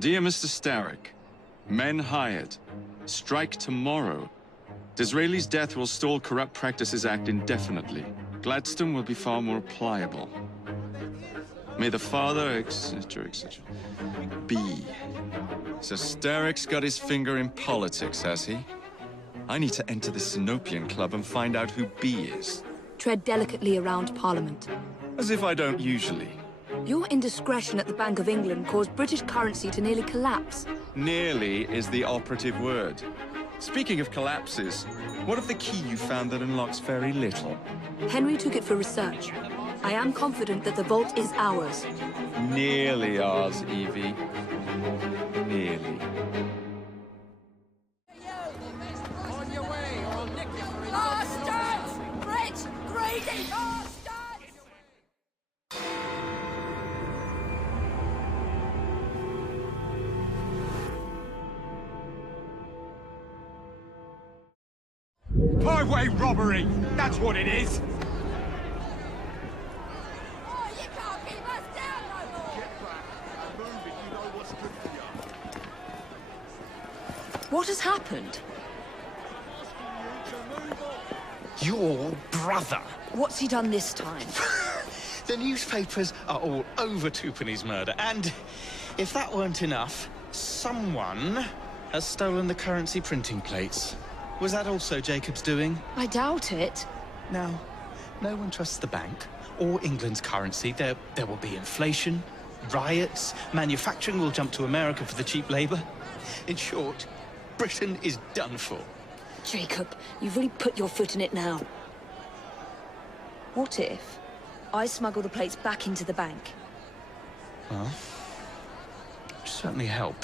Dear Mr. Starrick, men hired. Strike tomorrow. Disraeli's death will stall Corrupt Practices Act indefinitely. Gladstone will be far more pliable. May the father, etc., etc. B. So Starrick's got his finger in politics, has he? I need to enter the Sinopian Club and find out who B is. Tread delicately around Parliament. As if I don't usually. Your indiscretion at the Bank of England caused British currency to nearly collapse. Nearly is the operative word. Speaking of collapses, what of the key you found that unlocks very little? Henry took it for research. I am confident that the vault is ours. Nearly ours, Evie. Nearly. On your way, or I'll nick you for bastards! Rich, greedy bastards! Highway robbery! That's what it is! Oh, you can't keep us down no more! Get back and move if you know what's good for you. What has happened? Your brother. What's he done this time? The newspapers are all over Twopenny's murder, and if that weren't enough, someone has stolen the currency printing plates. Was that also Jacob's doing? I doubt it. Now, no one trusts the bank or England's currency. There will be inflation, riots, manufacturing will jump to America for the cheap labor. In short, Britain is done for. Jacob, you've really put your foot in it now. What if I smuggle the plates back into the bank? Well, it'd certainly help.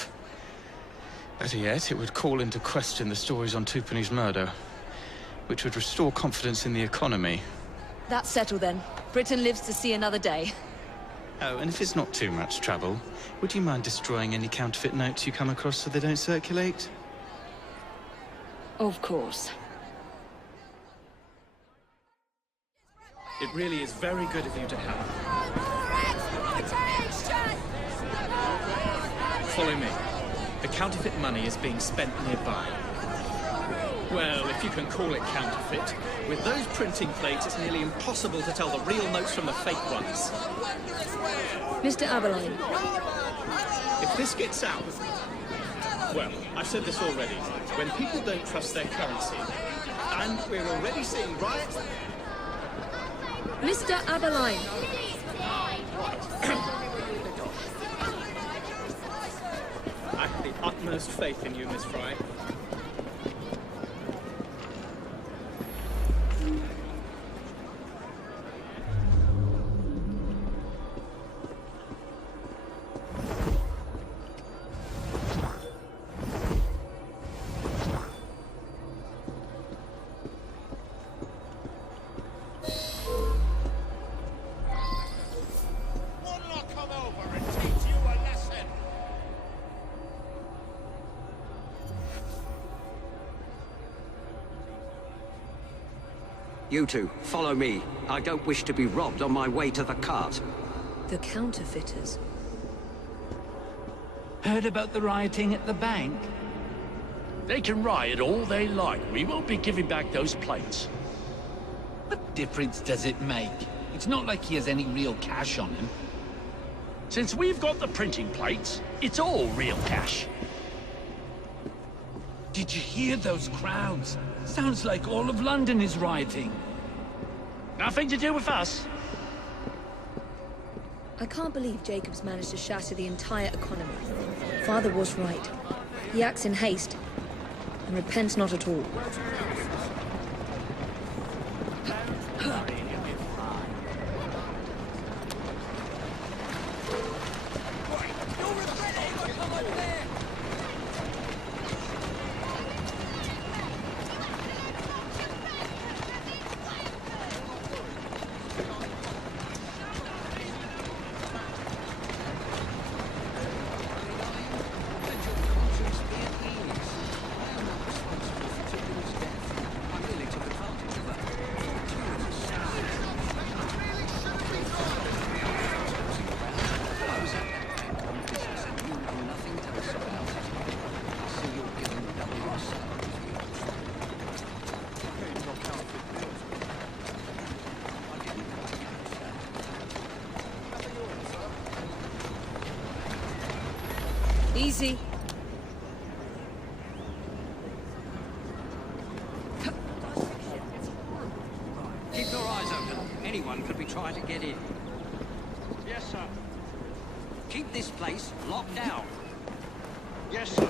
Better yet, it would call into question the stories on Twopenny's murder, which would restore confidence in the economy. That's settled then. Britain lives to see another day. Oh, and if it's not too much trouble, would you mind destroying any counterfeit notes you come across so they don't circulate? Of course. It really is very good of you to help. More exploitation! Follow me. The counterfeit money is being spent nearby. Well, if you can call it counterfeit. With those printing plates, it's nearly impossible to tell the real notes from the fake ones. Mr. Aberline. If this gets out... Well, I've said this already. When people don't trust their currency, and we're already seeing riots... Mr. Aberline. I have the utmost faith in you, Miss Fry. You two, follow me. I don't wish to be robbed on my way to the cart. The counterfeiters. Heard about the rioting at the bank? They can riot all they like. We won't be giving back those plates. What difference does it make? It's not like he has any real cash on him. Since we've got the printing plates, it's all real cash. Did you hear those crowds? Sounds like all of London is rioting. Nothing to do with us. I can't believe Jacobs managed to shatter the entire economy. Father was right. He acts in haste, and repents not at all. Easy. Keep your eyes open. Anyone could be trying to get in. Yes, sir. Keep this place locked down. Yes, sir.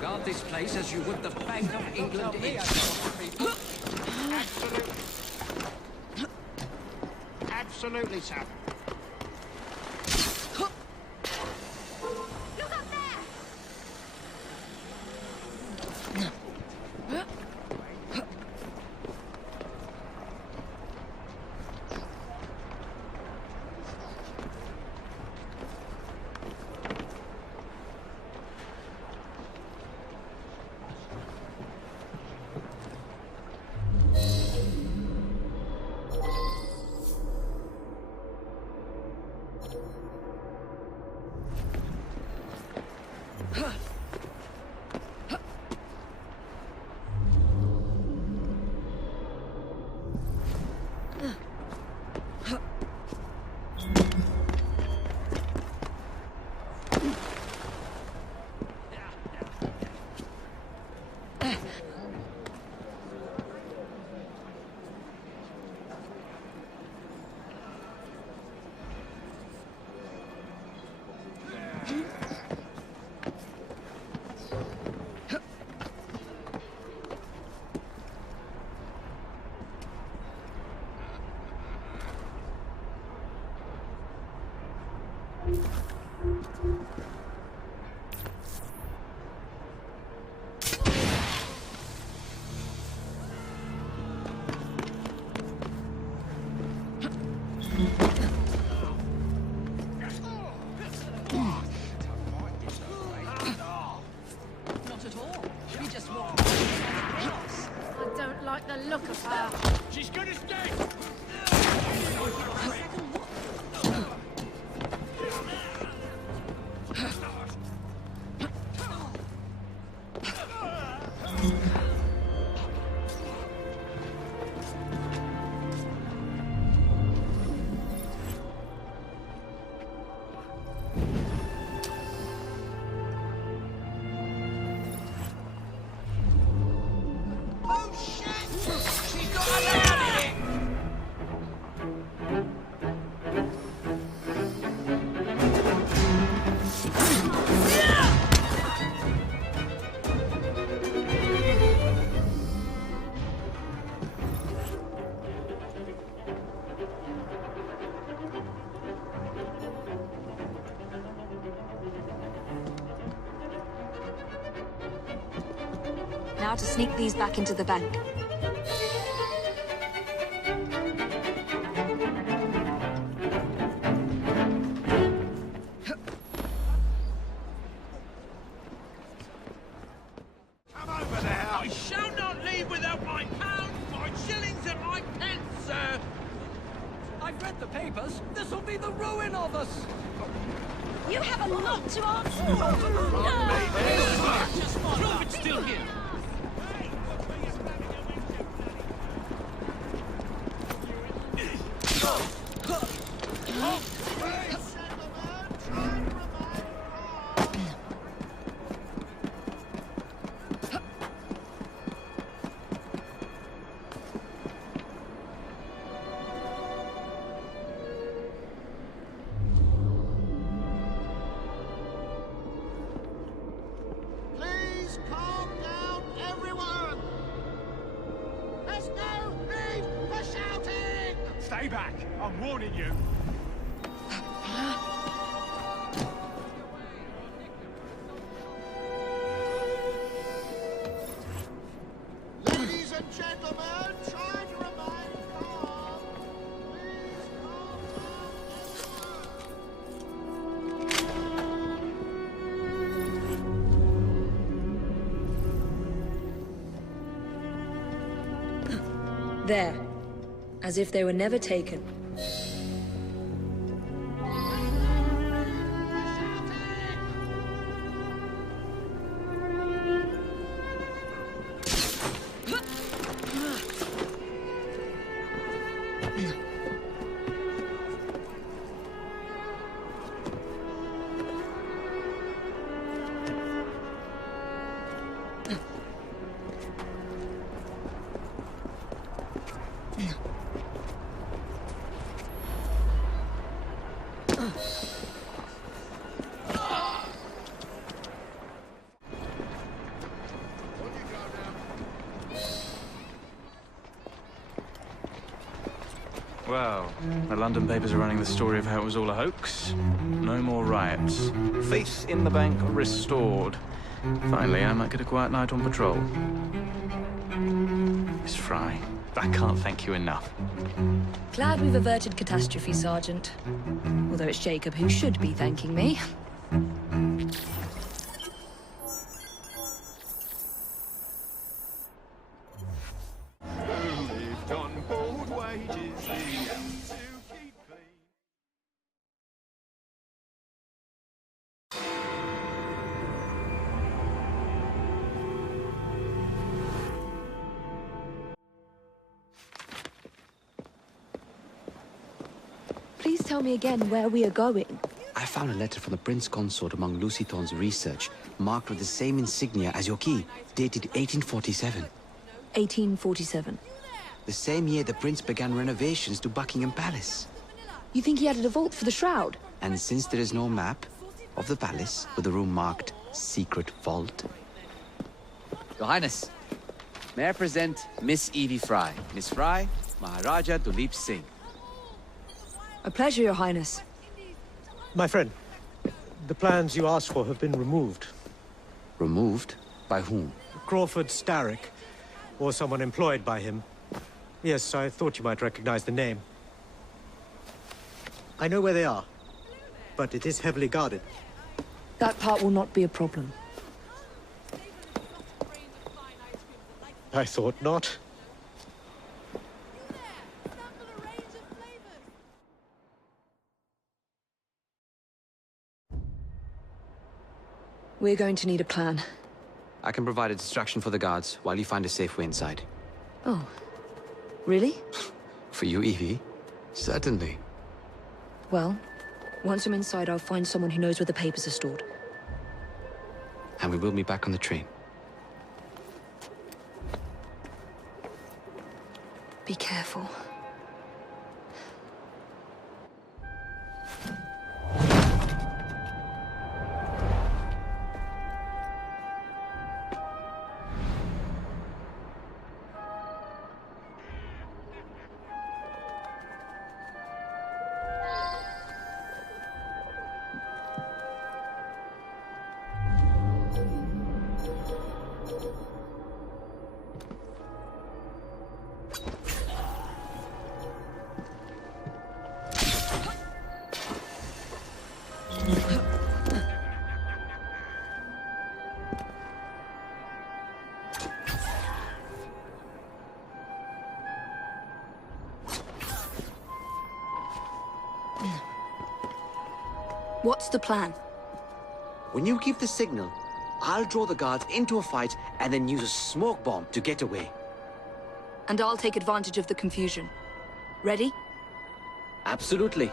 Guard this place as you would the Bank of England Absolutely. Absolutely, sir. Look up there! Not at all. She just walked past the house. I don't like the look of her. She's gonna stay! Oh shit! She's got a lad in it! Now to sneak these back into the bank. Come over there! I shall not leave without my pounds, my shillings, and my pence, sir! I've read the papers. This'll be the ruin of us. You have a lot to answer for. Prove it's still here! Please calm down, everyone! There's no need for shouting! Stay back! I'm warning you! Ladies and gentlemen, try to remain calm. Please calm down. There. As if they were never taken. Well, the London papers are running the story of how it was all a hoax. No more riots. Faith in the bank restored. Finally, I might get a quiet night on patrol. Miss Fry, I can't thank you enough. Glad we've averted catastrophe, Sergeant. Although it's Jacob who should be thanking me. Please tell me again where we are going. I found a letter from the Prince Consort among Lucy Thorne's research, marked with the same insignia as your key, dated 1847. 1847. The same year the Prince began renovations to Buckingham Palace. You think he added a vault for the shroud? And since there is no map of the palace with the room marked Secret Vault... Your Highness, may I present Miss Evie Fry. Miss Fry, Maharaja Duleep Singh. A pleasure, Your Highness. My friend, the plans you asked for have been removed. Removed? By whom? Crawford Starrick, or someone employed by him. Yes, I thought you might recognize the name. I know where they are, but it is heavily guarded. That part will not be a problem. I thought not. We're going to need a plan. I can provide a distraction for the guards while you find a safe way inside. Oh. Really? For you, Evie? Certainly. Well, once I'm inside, I'll find someone who knows where the papers are stored. And we will meet back on the train. Be careful. What's the plan? When you give the signal, I'll draw the guards into a fight and then use a smoke bomb to get away. And I'll take advantage of the confusion. Ready? Absolutely.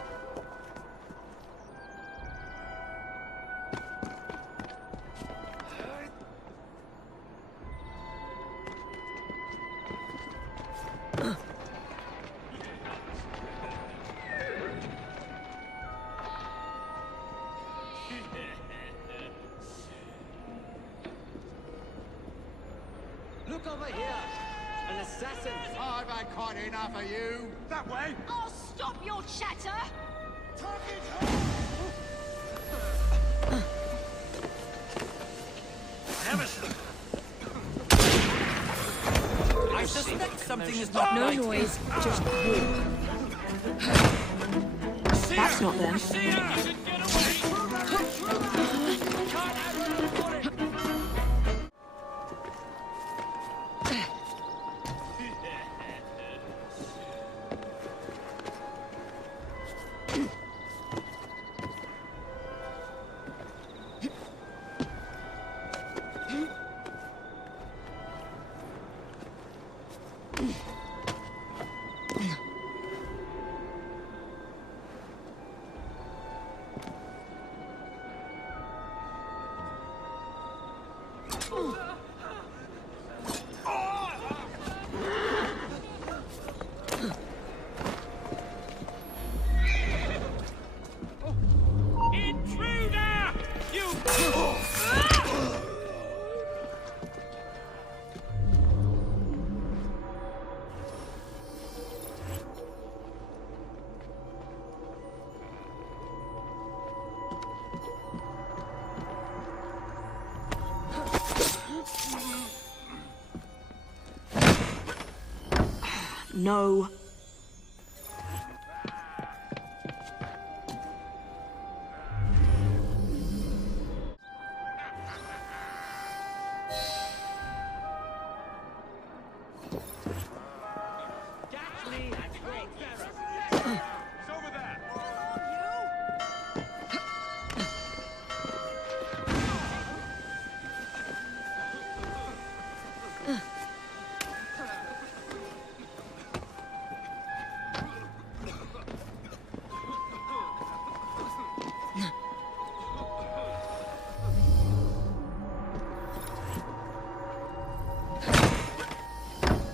Look over here! An assassin! I've had quite enough of you! That way! Oh, stop your chatter! Target I suspect something is not No right. noise, just walk. That's not them. No.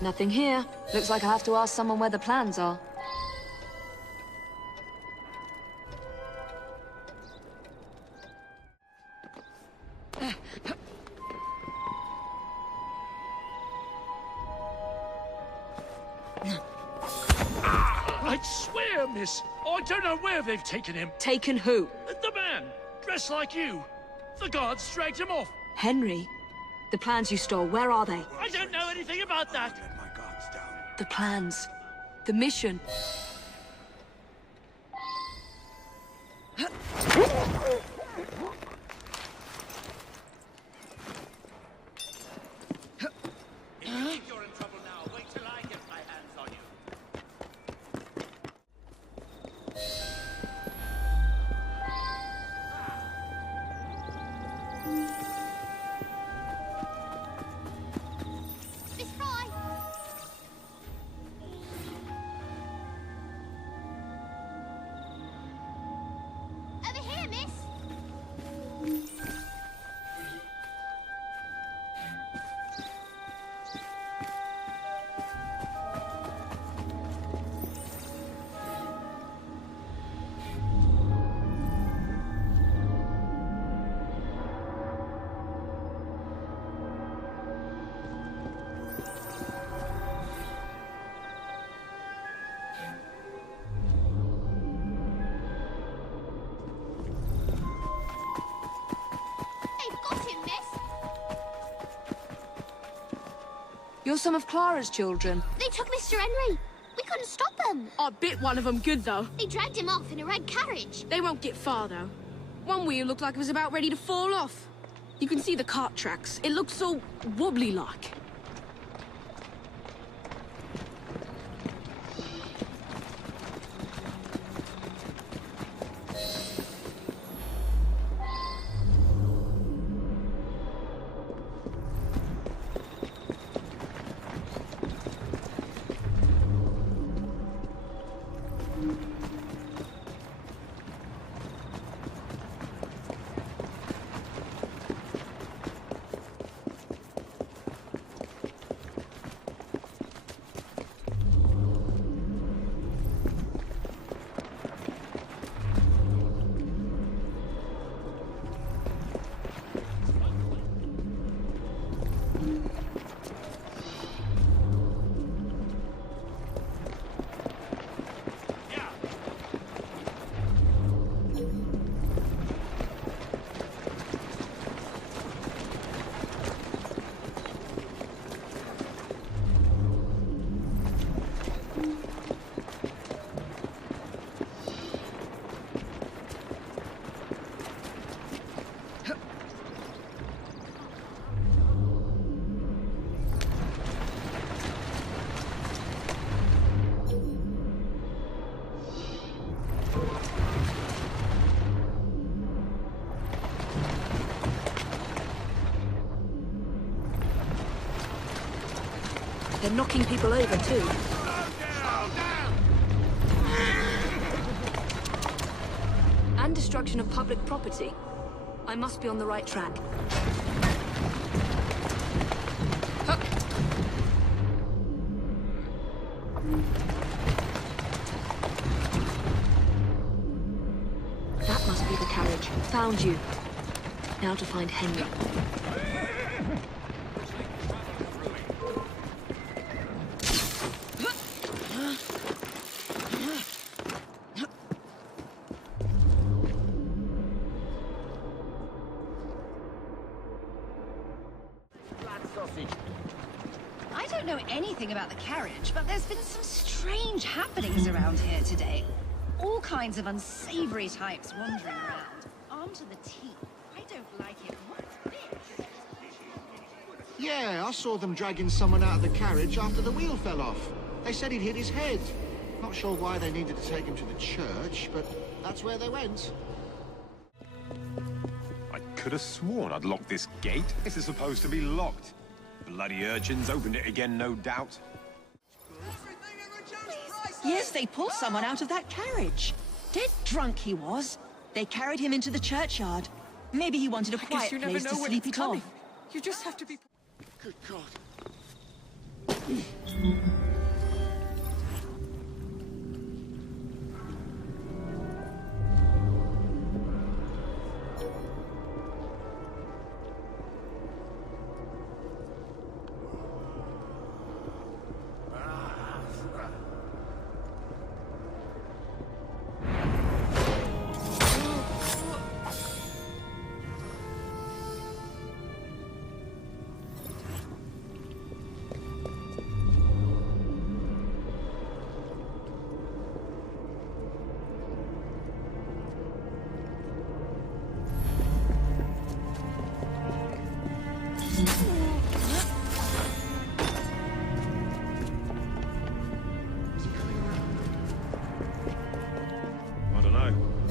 Nothing here. Looks like I have to ask someone where the plans are. I swear, miss, I don't know where they've taken him. Taken who? The man, dressed like you. The guards dragged him off. Henry? The plans you stole, where are they? I don't know anything about that. The plans. The mission. If you're in trouble now, wait till I get my hands on you. Miss Fry! Over here, miss! You're some of Clara's children. They took Mr. Henry. We couldn't stop them. I bit one of them good, though. They dragged him off in a red carriage. They won't get far, though. One wheel looked like it was about ready to fall off. You can see the cart tracks. It looked so wobbly-like. They're knocking people over, too. And destruction of public property. I must be on the right track. That must be the carriage. Found you. Now to find Henry. I don't know anything about the carriage, but there's been some strange happenings around here today. All kinds of unsavory types wandering around, armed to the teeth. I don't like it one bit. Yeah, I saw them dragging someone out of the carriage after the wheel fell off. They said he'd hit his head. Not sure why they needed to take him to the church, but that's where they went. I could have sworn I'd locked this gate. This is supposed to be locked. Bloody urchins opened it again, no doubt. Yes, they pulled someone out of that carriage. Dead drunk he was. They carried him into the churchyard. Maybe he wanted a quiet place to sleep it off. You just have to be... Good God.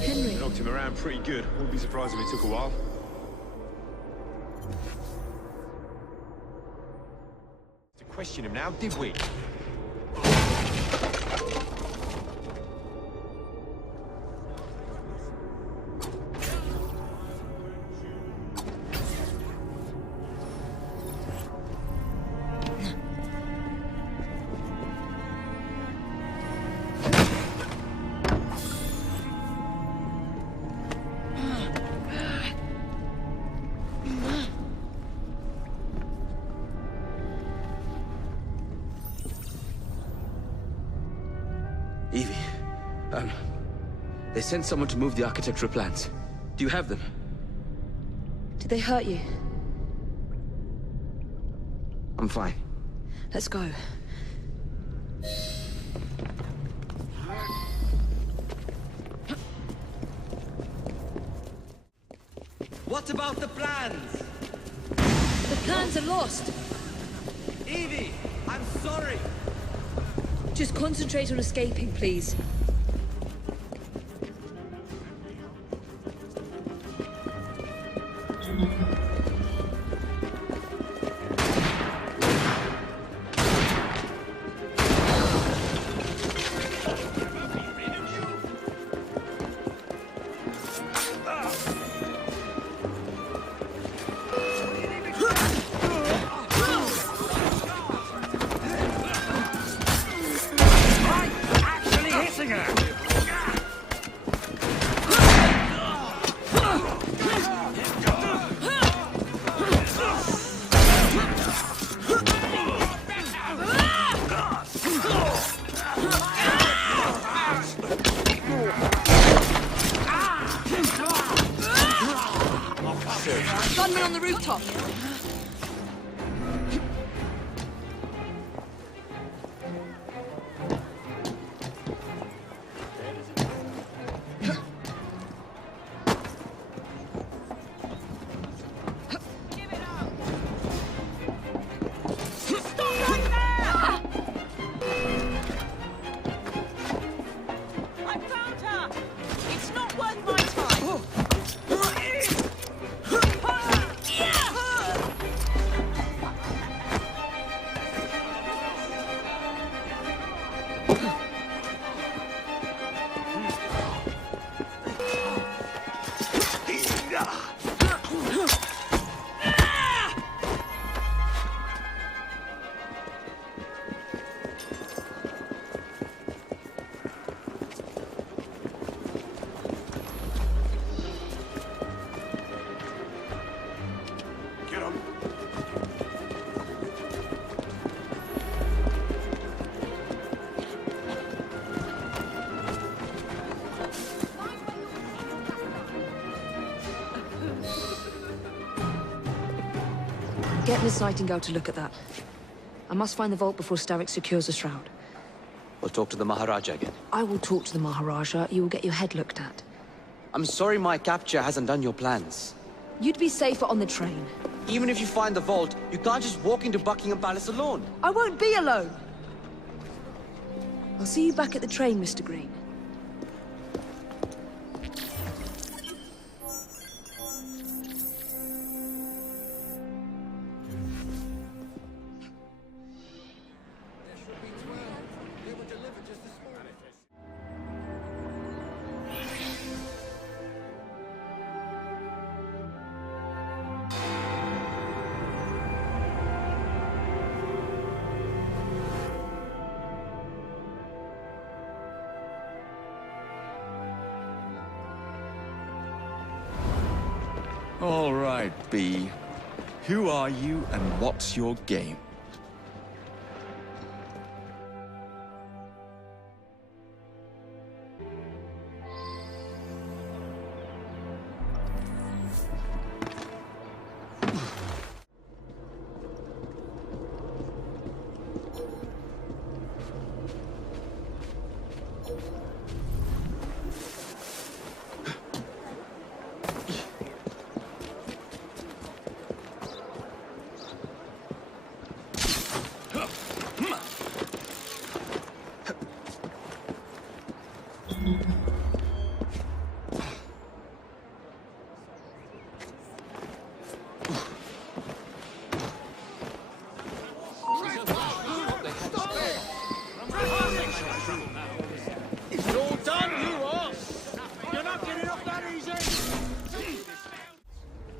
Henry. Knocked him around pretty good. Wouldn't be surprised if it took a while. To question him now, did we? Evie, they sent someone to move the architectural plans. Do you have them? Did they hurt you? I'm fine. Let's go. What about the plans? The plans are lost. Evie, I'm sorry. Just concentrate on escaping, please. Gunman on the rooftop. Get Miss Nightingale to look at that. I must find the vault before Starrick secures the shroud. We'll talk to the Maharaja again. I will talk to the Maharaja. You will get your head looked at. I'm sorry my capture hasn't done your plans. You'd be safer on the train. Even if you find the vault, you can't just walk into Buckingham Palace alone. I won't be alone! I'll see you back at the train, Mr. Green. All right, B. Who are you and what's your game? Is it all done, you are? You're not getting off that easy!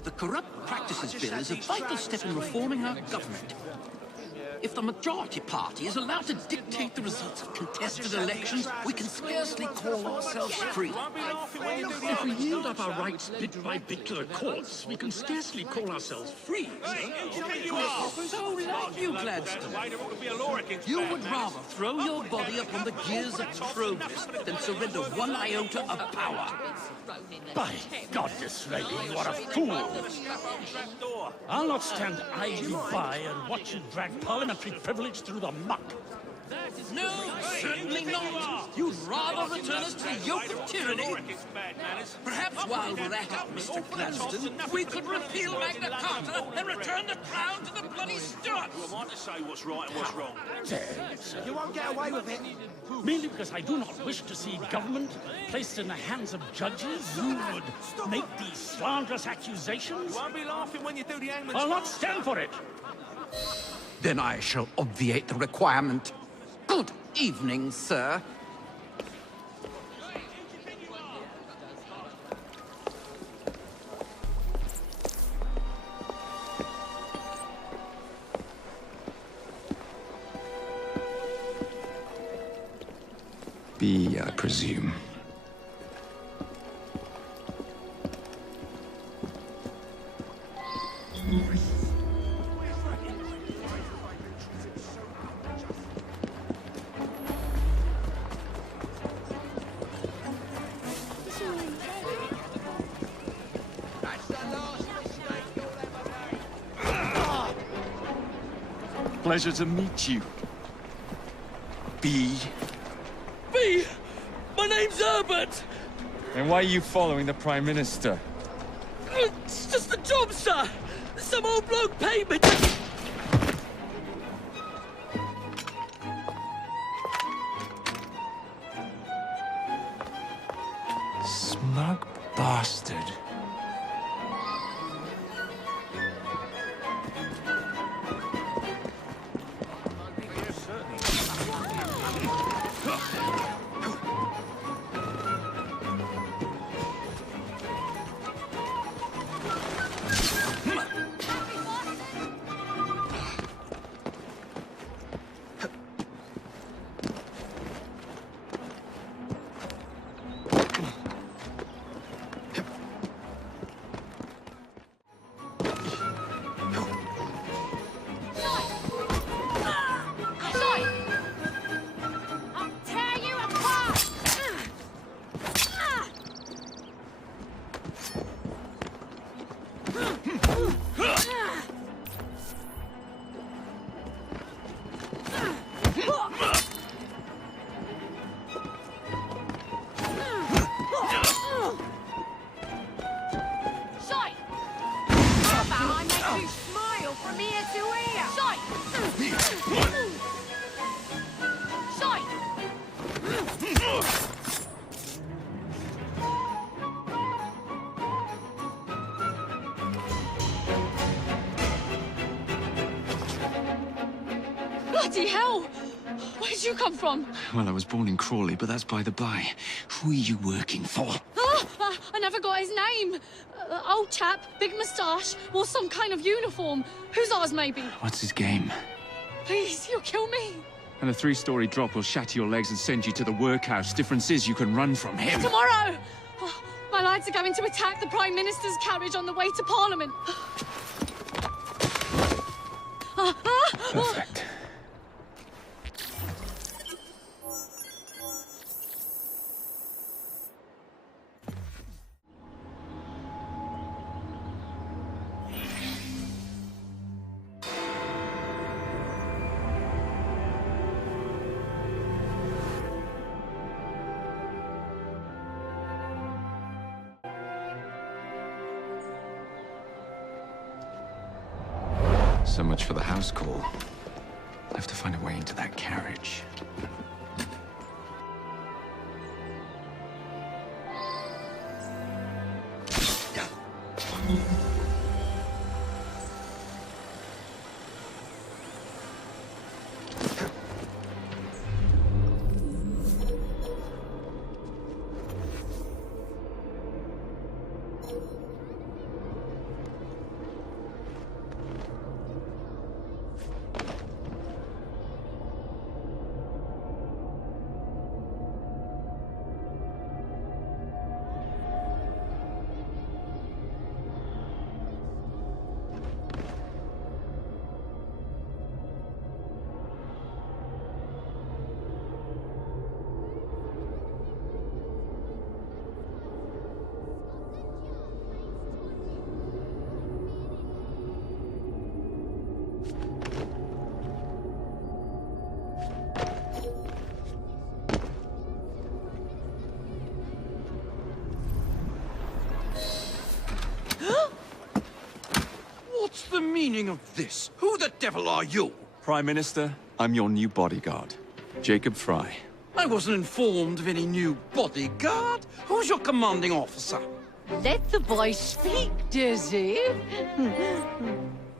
The Corrupt Practices Bill is a vital step in reforming our government. If the majority party is allowed to dictate the results of contested elections, we can scarcely call ourselves free. If we yield up our rights bit by bit to the courts, we can scarcely call ourselves free. So like you, Gladstone. You would rather throw your body upon the gears of progress than surrender one iota of power. By God, Disraeli, you are a fool! I'll not stand idly by and watch you drag parliamentary privilege through the muck. No, certainly not. You'd rather return us to the yoke of tyranny. Perhaps while we're at it, Mr. Gladstone, we could repeal Magna Carta and return the crown to the bloody Stuarts. Who am I to say what's right and what's wrong? You won't get away with it. Merely because I do not wish to see government placed in the hands of judges who would make these slanderous accusations. You won't be laughing when you do the hangman's... I'll not stand for it. Then I shall obviate the requirement. Good evening, sir. B, I presume. Pleasure to meet you. B. B! My name's Herbert! And why are you following the Prime Minister? It's just a job, sir! Some old bloke paid me to... Smug bastard. I'll tear you bloody hell! Where'd you come from? Well, I was born in Crawley, but that's by the by. Who are you working for? I never got his name. Old chap, big moustache, wore some kind of uniform. Who's ours, maybe? What's his game? Please, you'll kill me. And a 3-story drop will shatter your legs and send you to the workhouse. Difference is you can run from him. Tomorrow! My lads are going to attack the Prime Minister's carriage on the way to Parliament. Perfect. So much for the house call. I have to find a way into that carriage. What's the meaning of this? Who the devil are you? Prime Minister, I'm your new bodyguard, Jacob Fry. I wasn't informed of any new bodyguard. Who's your commanding officer? Let the boy speak, Dizzy.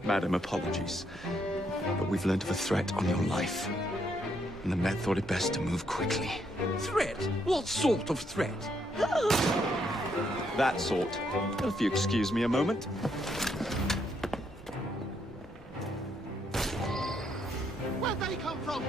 Madam, apologies. But we've learned of a threat on your life. And the Met thought it best to move quickly. Threat? What sort of threat? That sort. If you excuse me a moment. Where'd they come from?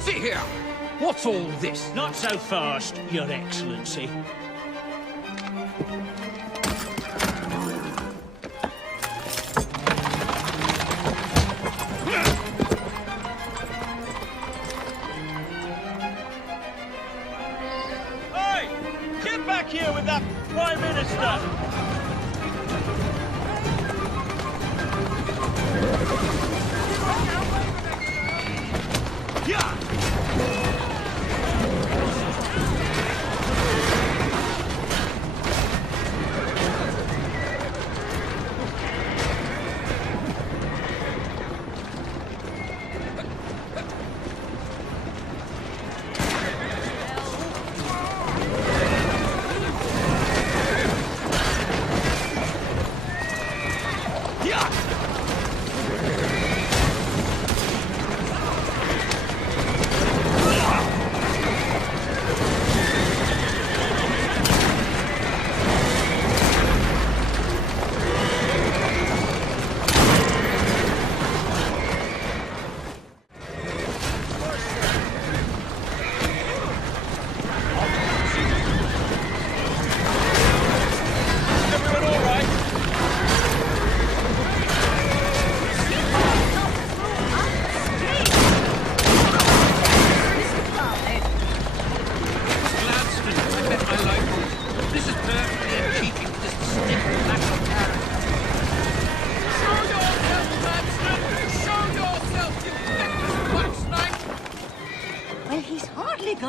See here. What's all this? Not so fast, Your Excellency. Hey! Get back here with that Prime Minister!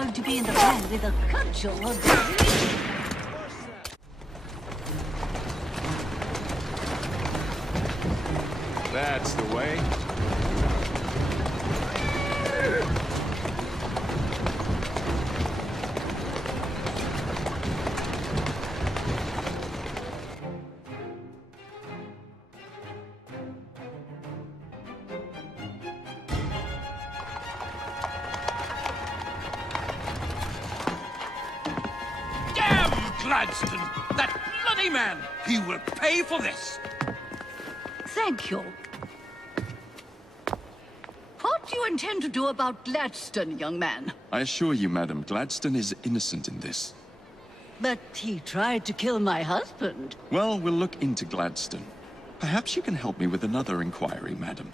going to be in the band with a cudgel or Dizzy? That's the way. Gladstone! That bloody man! He will pay for this! Thank you. What do you intend to do about Gladstone, young man? I assure you, madam, Gladstone is innocent in this. But he tried to kill my husband. Well, we'll look into Gladstone. Perhaps you can help me with another inquiry, madam.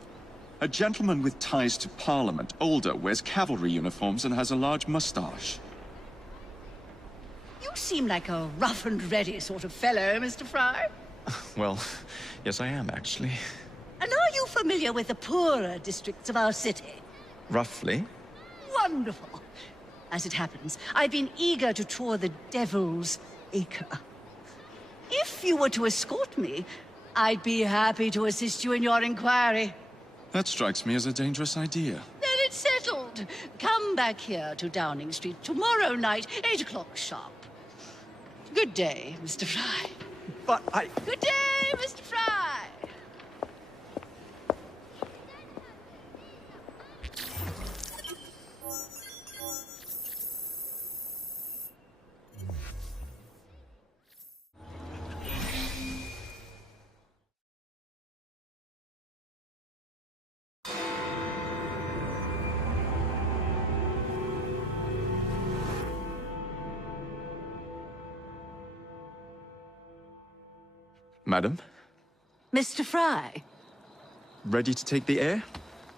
A gentleman with ties to Parliament, older, wears cavalry uniforms and has a large mustache. You seem like a rough and ready sort of fellow, Mr. Fry. Well, yes I am, actually. And are you familiar with the poorer districts of our city? Roughly. Wonderful. As it happens, I've been eager to tour the Devil's Acre. If you were to escort me, I'd be happy to assist you in your inquiry. That strikes me as a dangerous idea. Then it's settled. Come back here to Downing Street tomorrow night, 8 o'clock sharp. Good day, Mr. Fry. But I... Good day, Mr. Fry! Madam? Mr. Fry? Ready to take the air?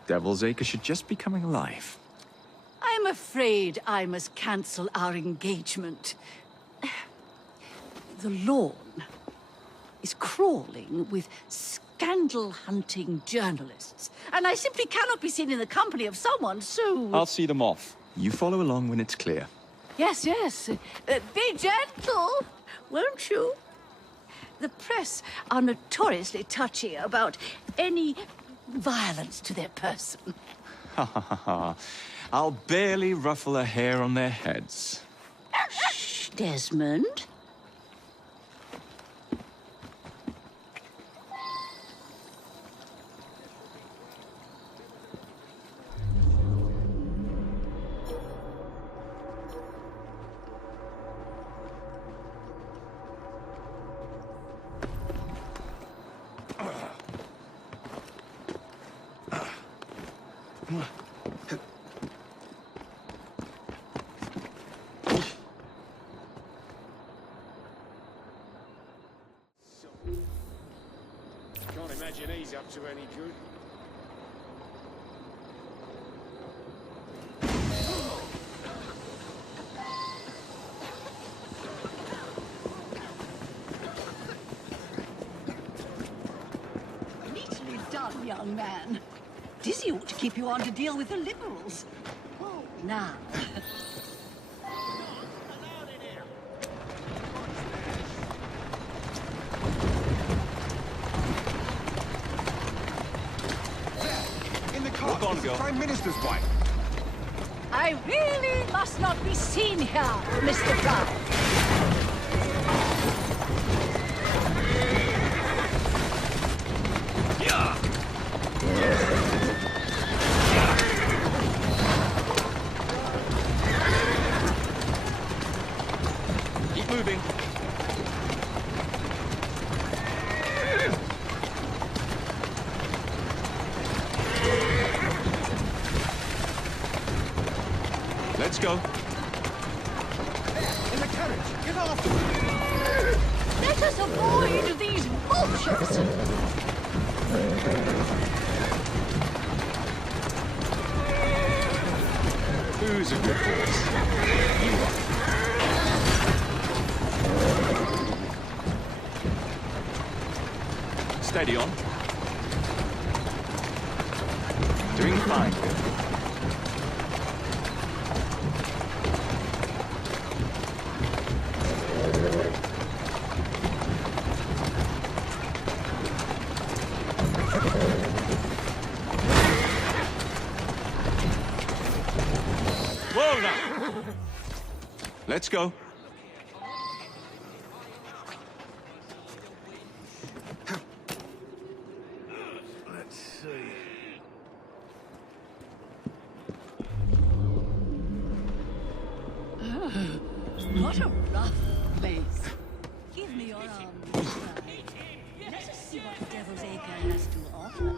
Devil's Acre should just be coming alive. I'm afraid I must cancel our engagement. The lawn is crawling with scandal-hunting journalists, and I simply cannot be seen in the company of someone so... I'll see them off. You follow along when it's clear. Yes, yes. Be gentle, won't you? The press are notoriously touchy about any violence to their person. Ha ha ha ha. I'll barely ruffle a hair on their heads. Shh, Desmond. Can't imagine he's up to any good. Neatly done, young man. Dizzy ought to keep you on to deal with the Liberals. Oh, now. Look on, girl. Prime Minister's wife. I really must not be seen here, Mr. Fry. Keep moving. Let's go. In the carriage. Get after them. Let us avoid these vultures. Who's a good horse? You are. Steady on. Doing fine. Whoa now! Let's go. Let's see. What a rough place. Give me your arm, Miss Fry. Let us see what Devil's Acre has to offer.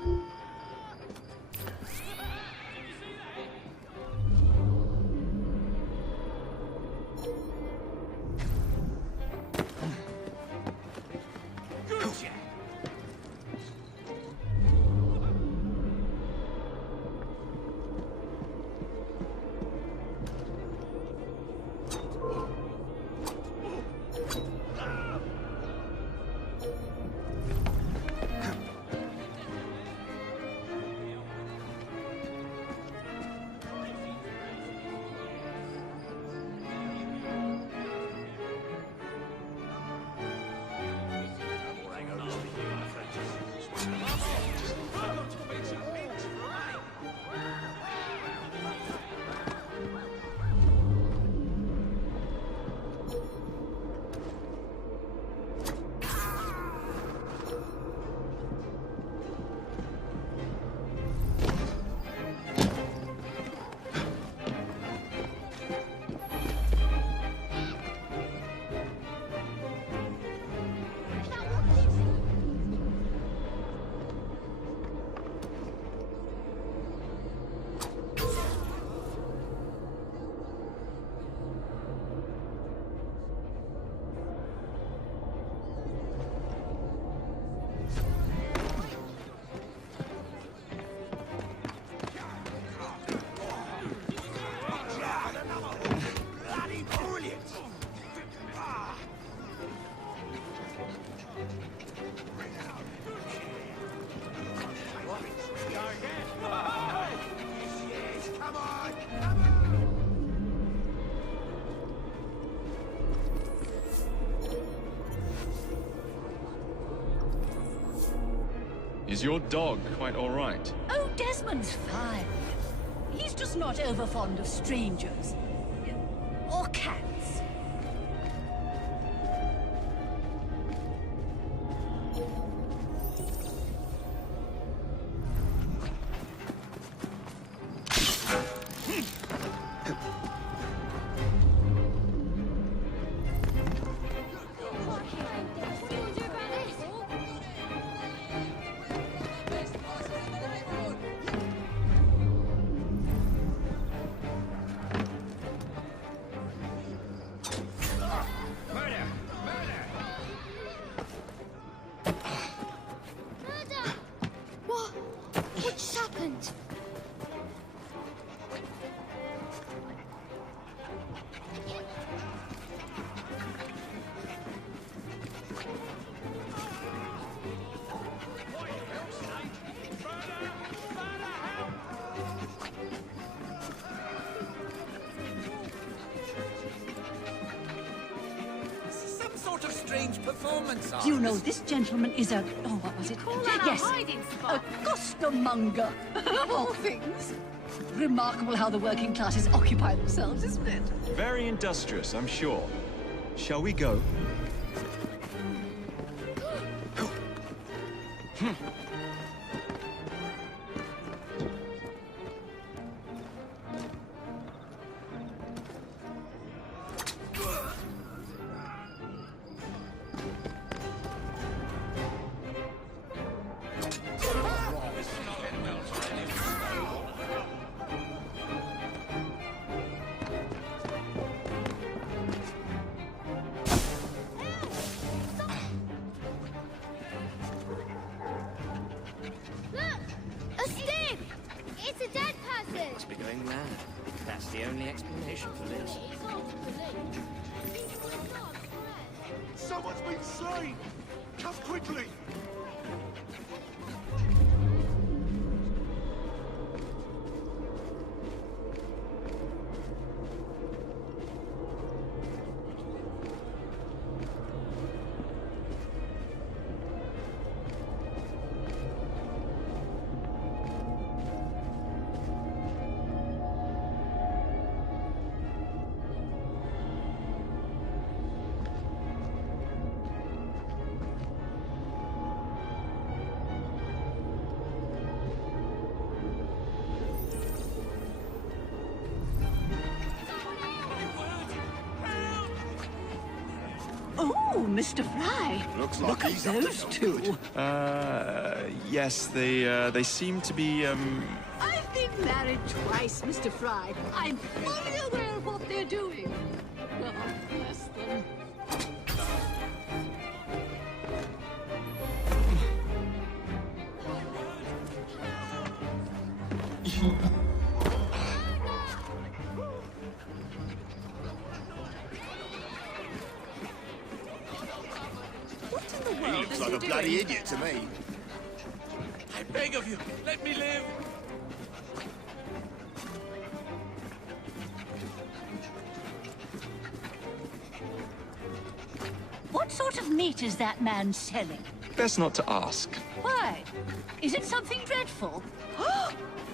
Is your dog quite all right? Oh, Desmond's fine. He's just not over fond of strangers. Or cats. What just happened? Some sort of strange performance art. You know, this gentleman is a... Oh, what was it? Yes, a costermonger, of all things. Remarkable how the working classes occupy themselves, isn't it? Very industrious, I'm sure. Shall we go? A stick! It's a dead person! Must be going mad. That's the only explanation for this. Someone's been slain! Come quickly! Oh, Mr. Fry. Look at those two. Yes, they seem to be, I've been married twice, Mr. Fry. I'm fully aware of what they're doing. Oh, bless them. He looks like a bloody idiot to me. I beg of you, let me live. What sort of meat is that man selling? best not to ask. Why? Is it something dreadful?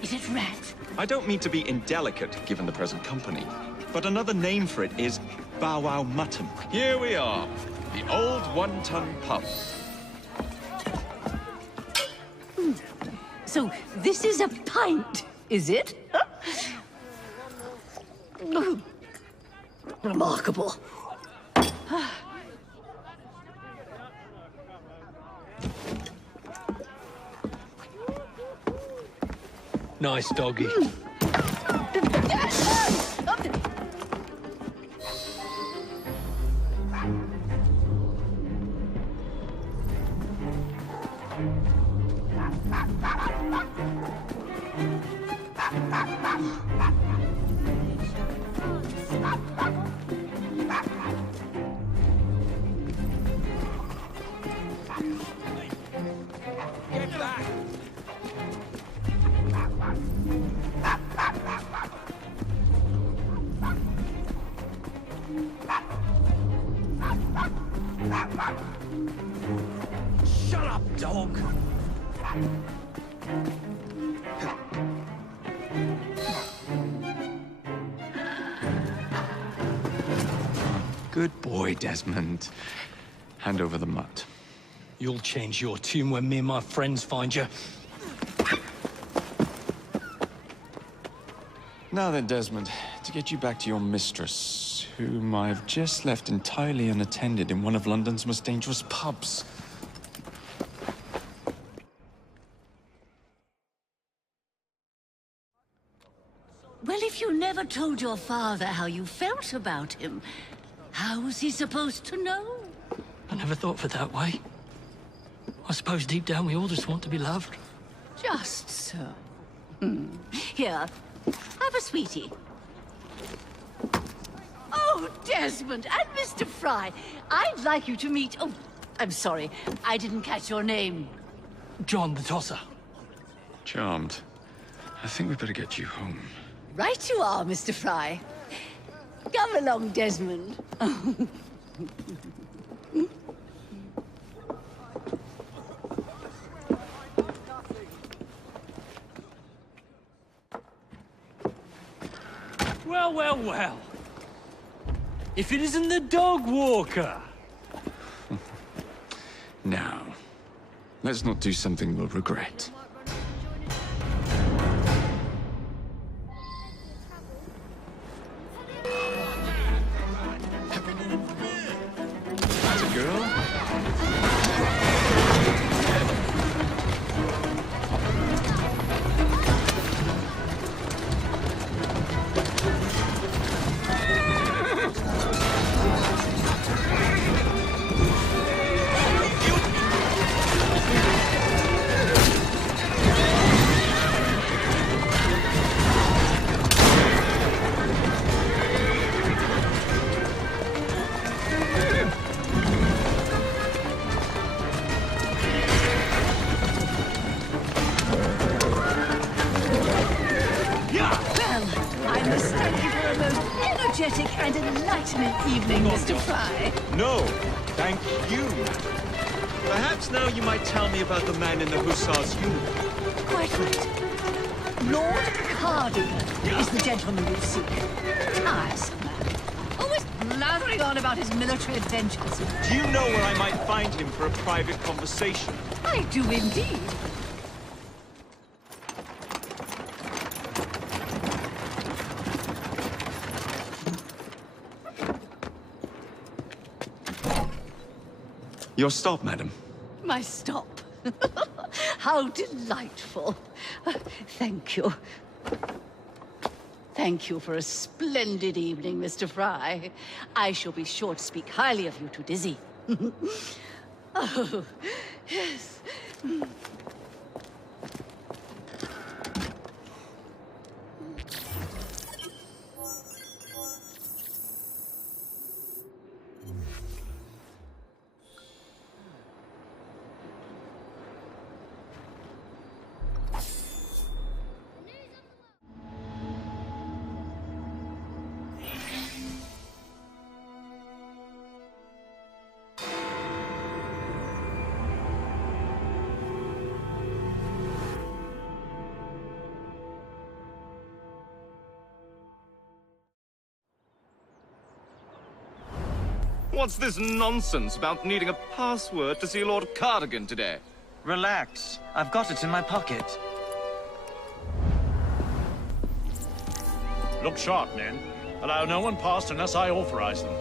Is it rat? I don't mean to be indelicate, given the present company, but another name for it is Bow Wow Mutton. Here we are, the old one-ton pub. So this is a pint, is it? Remarkable. Nice doggy. Get back! Shut up, dog! Good boy, Desmond. Hand over the mutt. You'll change your tune when me and my friends find you. Now then, Desmond, to get you back to your mistress, whom I've just left entirely unattended in one of London's most dangerous pubs. Well, if you never told your father how you felt about him, how was he supposed to know? I never thought of it that way. I suppose deep down we all just want to be loved. Just so. Here, have a sweetie. Oh, Desmond and Mr. Fry, I'd like you to meet... Oh, I'm sorry, I didn't catch your name. John the Tosser. Charmed. I think we better get you home. Right you are, Mr. Fry. Come along, Desmond. Well, well, well. If it isn't the dog walker. Now, let's not do something we'll regret. That's a girl. I must thank you for a most energetic and enlightening evening, Mr. Fry. No, thank you. Perhaps now you might tell me about the man in the hussar's uniform. Quite right. Lord Cardinal is the gentleman you seek. Tiresome man. Always blathering on about his military adventures. Do you know where I might find him for a private conversation? I do indeed. Your stop, madam. My stop. How delightful. Thank you. Thank you for a splendid evening, Mr. Fry. I shall be sure to speak highly of you to Dizzy. Oh, yes. What's this nonsense about needing a password to see Lord Cardigan today? Relax. I've got it in my pocket. Look sharp, men. Allow no one past unless I authorize them.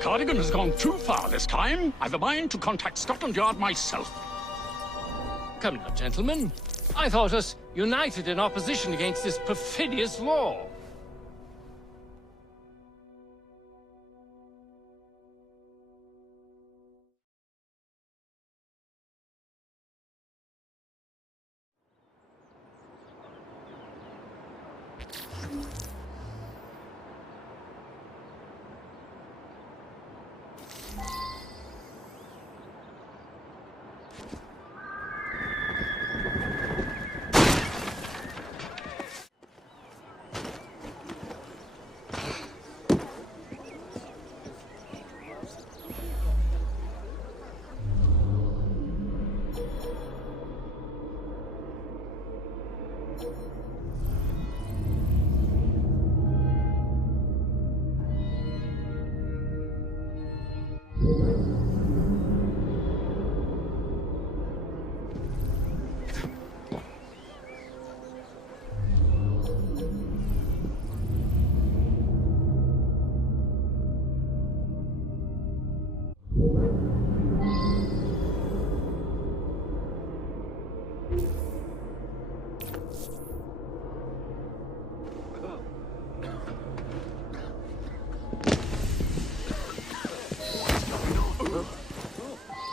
Cardigan has gone too far this time. I've a mind to contact Scotland Yard myself. Come now, gentlemen. I thought us united in opposition against this perfidious law.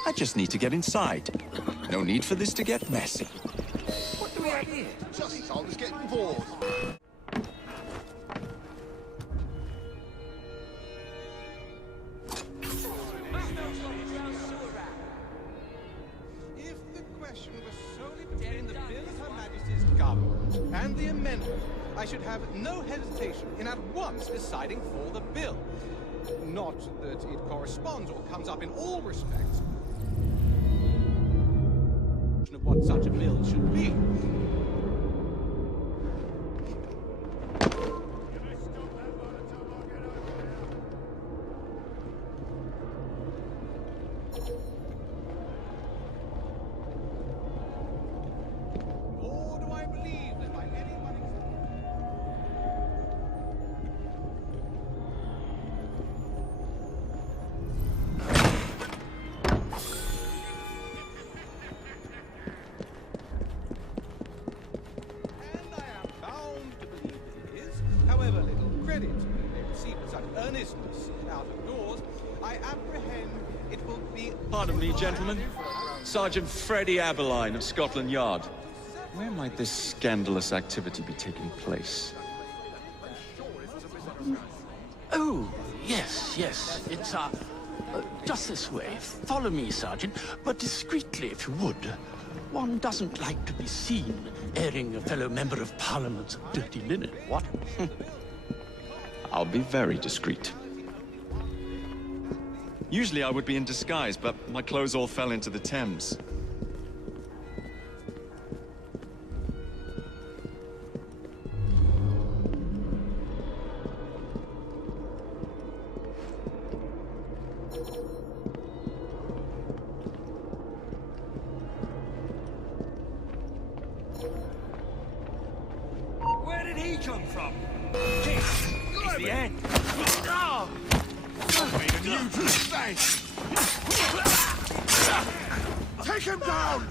I just need to get inside. No need for this to get messy. What do we have here? Just I was getting bored. If the question was solely between the bill of Her Majesty's government and the amendment, I should have no hesitation in at once deciding for the bill. Not that it corresponds or comes up in all respects of what such a bill should be. Nor do I believe that by anyone however little credit they receive with such earnestness out of doors, I apprehend it will be... Pardon me, gentlemen. Sergeant Freddie Aberline of Scotland Yard. Where might this scandalous activity be taking place? Oh, yes, yes. It's, just this way. Follow me, Sergeant, but discreetly, if you would. One doesn't like to be seen airing a fellow member of Parliament's dirty linen, what? I'll be very discreet. Usually I would be in disguise, but my clothes all fell into the Thames. Where did he come from? This is the end. Take him down!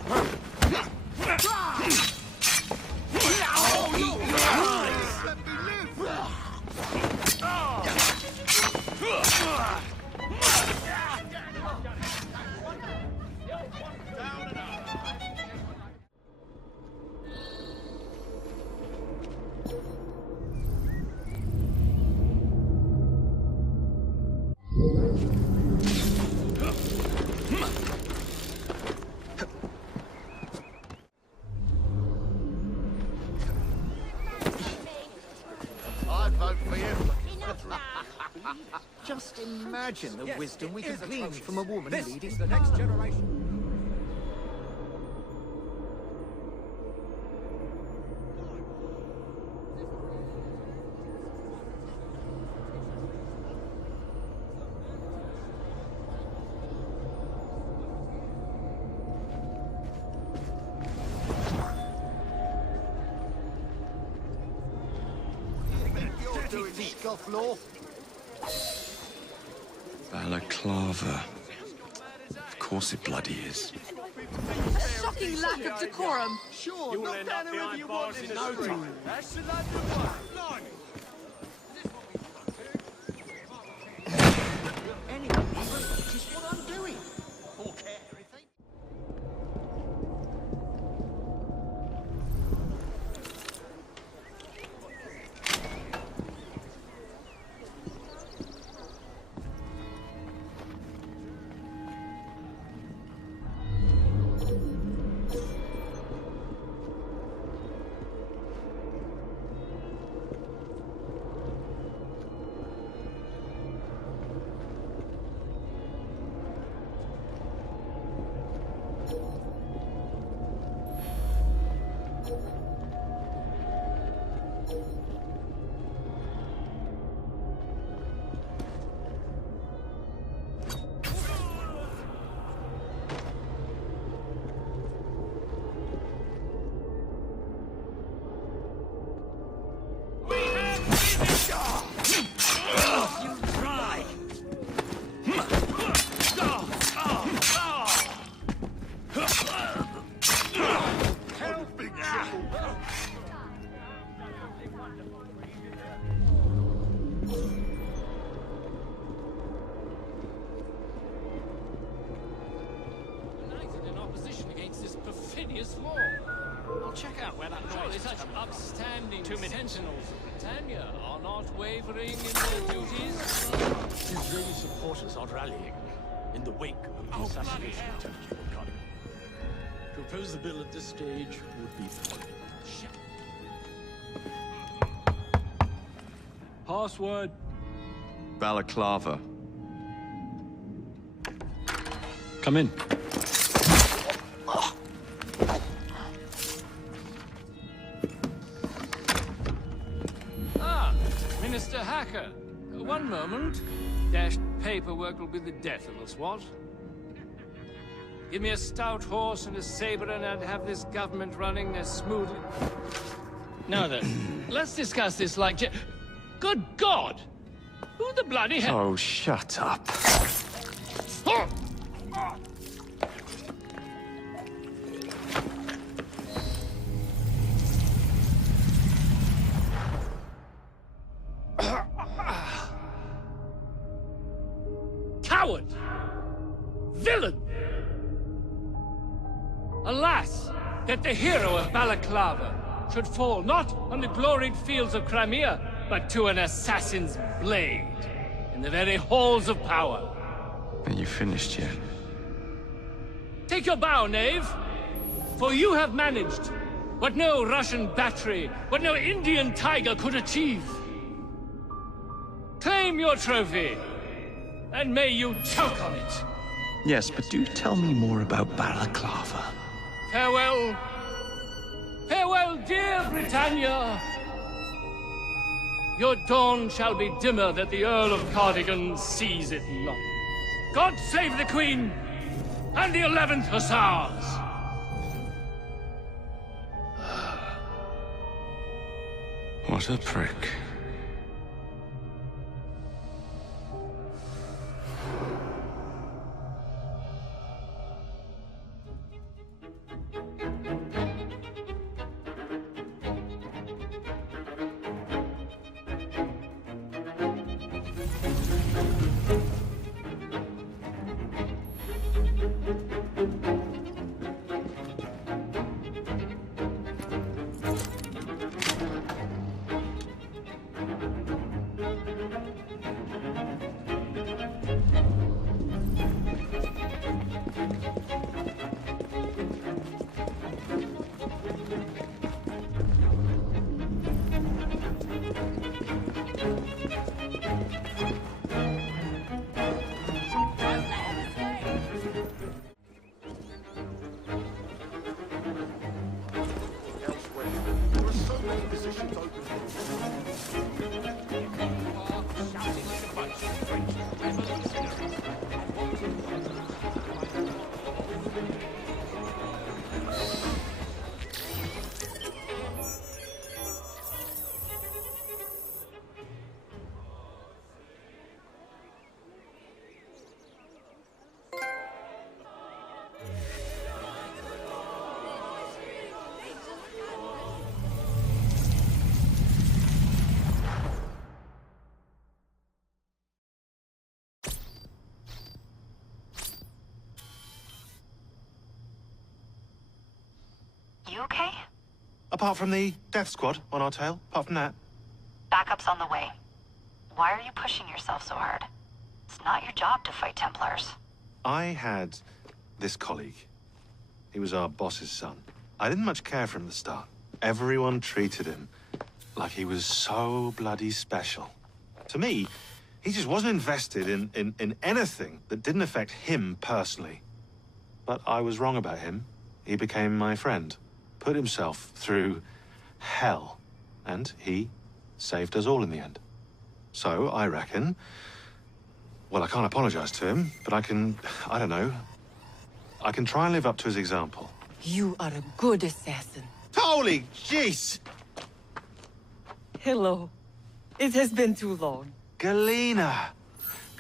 I'd vote for you. Just imagine the wisdom we could glean from a woman leading the next generation. Scofflaw. Balaclava. Of course it bloody is. A shocking lack of decorum. Sure, not down whoever you want in no time. That's the London one. Anyone even notice what I'm doing? Or care if they... I'll check out where that noise is. Such upstanding sentinels of Britannia are not wavering in their duties. Israeli supporters are rallying in the wake of the assassination attempt on Cardigan. To oppose the bill at this stage would be folly. Password. Balaclava. Come in. Mr. Hacker, one moment. Dashed paperwork will be the death of us, what? Give me a stout horse and a saber and I'd have this government running as smoothly... Now then, let's discuss this like... Good God! Who the bloody hell... Oh, shut up. Coward! Villain! Alas, that the hero of Balaclava should fall not on the gloried fields of Crimea, but to an assassin's blade in the very halls of power. Are you finished yet? Take your bow, knave, for you have managed what no Russian battery, what no Indian tiger could achieve. Claim your trophy, and may you choke on it. Yes, but do tell me more about Balaclava. Farewell. Farewell, dear Britannia. Your dawn shall be dimmer that the Earl of Cardigan sees it not. God save the Queen and the 11th Hussars! What a prick. You okay? Apart from the death squad on our tail, apart from that. Backup's on the way. Why are you pushing yourself so hard? It's not your job to fight Templars. I had this colleague. He was our boss's son. I didn't much care for him at the start. Everyone treated him like he was so bloody special. To me, he just wasn't invested in anything that didn't affect him personally. But I was wrong about him. He became my friend. Put himself through hell, and he saved us all in the end. So, I reckon, well, I can't apologize to him, but I can try and live up to his example. You are a good assassin. Holy jeez! Hello. It has been too long. Galena!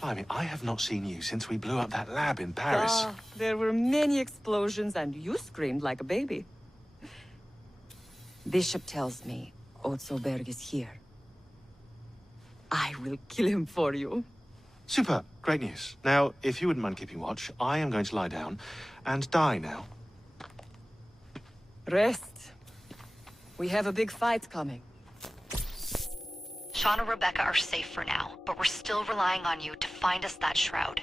Blimey, I have not seen you since we blew up that lab in Paris. There were many explosions, and you screamed like a baby. Bishop tells me Otzoberg is here. I will kill him for you. Super. Great news. Now, if you wouldn't mind keeping watch, I am going to lie down and die now. Rest. We have a big fight coming. Sean and Rebecca are safe for now, but we're still relying on you to find us that shroud.